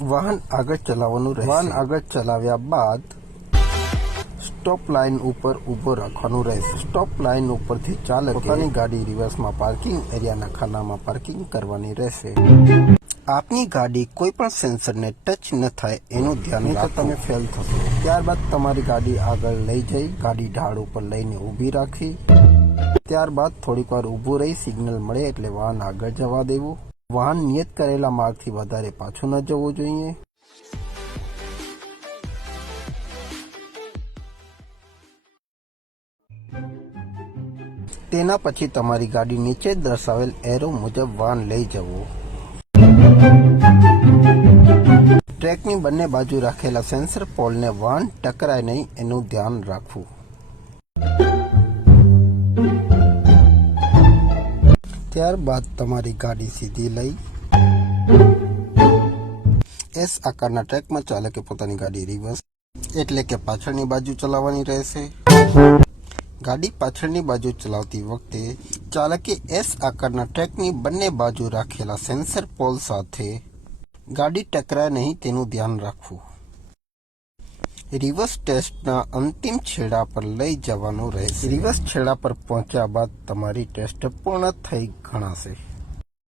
વાહન આગળ ચલાવવાનું રહેશે। વાહન આગળ ચલાવ્યા બાદ સ્ટોપ લાઇન ઉપર ઊભો રાખવાનું રહેશે। સ્ટોપ લાઇન ઉપરથી ચાલકે પોતાની ગાડી રિવર્સમાં પાર્કિંગ એરિયાના ખાનામાં પાર્કિંગ કરવાની રહેશે। આપની ગાડી કોઈ પણ સેન્સરને ટચ ન થાય એનું ધ્યાન નહીં તો તમે ફેલ થશો। ત્યારબાદ તમારી ગાડી આગળ લઈ જઈ ગાડી ઢાળ ઉપર લઈને ઊભી રાખી। ત્યારબાદ થોડીક વાર ઊભું રહી સિગ્નલ મળે એટલે વાહન આગળ જવા દેવું। વાહન નિયત કરેલા માર્ગથી વધારે પાછું ન જવું જોઈએ। તેના પછી તમારી ગાડી નીચે દર્શાવેલ એરો મુજબ વાહન લઈ જવું। ટ્રેકની બંને બાજુ રાખેલા સેન્સર પોલને વાહન ટકરાય નહીં એનું ધ્યાન રાખવું। ત્યારબાદ તમારી ગાડી સીધી લઈ એસ આકારના ટ્રેકમાં ચાલકે પોતાની ગાડી રિવર્સ એટલે કે પાછળની બાજુ ચલાવવાની રહેશે। ગાડી પાછળની બાજુ ચલાવતી વખતે ચાલકે એસ આકારના ટ્રેકની બંને બાજુ રાખેલા સેન્સર પોલ સાથે ગાડી ટકરાય નહીં તેનું ધ્યાન રાખવું। રિવર્સ ટેસ્ટના અંતિમ છેડા પર લઈ જવાનું રહેશે। રિવર્સ છેડા પર પહોંચ્યા બાદ તમારી ટેસ્ટ પૂર્ણ થઈ ગણાશે।